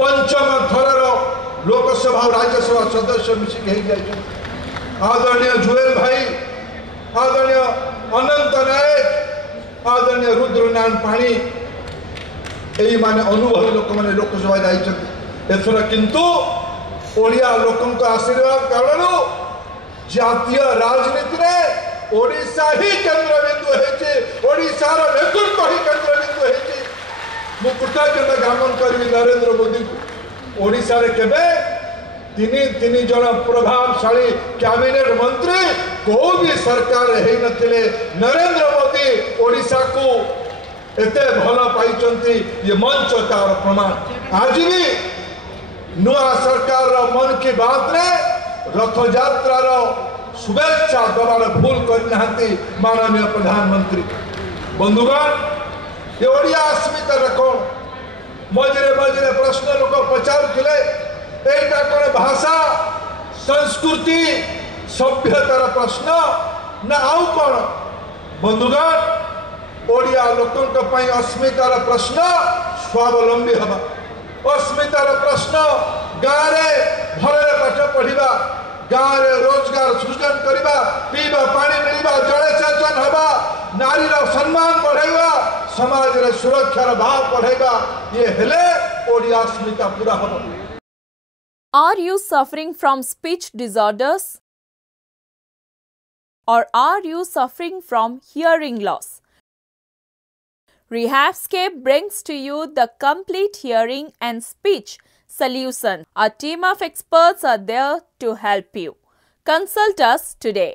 पंचम थरर लोकसभा और राज्यसभा सदस्य मिसिक आदरणीय जुएल भाई, आदरणीय अनंत नायक, आदरणीय रुद्रनारायण पाणी, यही माने अनुभवी लोक मैंने लोकसभा जाथर किंतु ओडिया लोक आशीर्वाद कारण जातीय राजनीति में ओडिशा ही केंद्रबिंदु होशार नेतृत्व ही केंद्रबिंदु हो कृतज्ञता ज्ञापन करी नरेंद्र मोदी को। ओडिशा रे केबे तीन जन प्रभावशाली कैबिनेट मंत्री को भी सरकार है नथिले। नरेंद्र मोदी ओडिशा को एते भल पाई ये मंच तार प्रमाण। आज भी नुआ सरकार मन की बात ने रथ यात्रार शुभेच्छा दबार भूल करना माननीय प्रधानमंत्री। बंधुगण ये ओडिया अस्मिता कौन मझे मझे प्रश्न लोक पचारुले एटा कौन भाषा संस्कृति सभ्यतार प्रश्न ना आउ कौन। बंधुगण ओडिया लोक अस्मितार प्रश्न स्वावलंबी हवा, अस्मितार प्रश्न गाँव में भले पाठ पढ़ा, गाँव में रोजगार सृजन करवा, पीवा पानी मिलवा, जलसेचन हवा, नारीर सम्मान बढ़ाइबा, समाज रे सुरक्षार भाव बढ़ाइबा, ये हेले ओडिया अस्मिता पूरा हवा। Are you suffering from speech disorders? Or are you suffering from hearing loss? Rehabscape brings to you the complete hearing and speech solution. A team of experts are there to help you. Consult us today.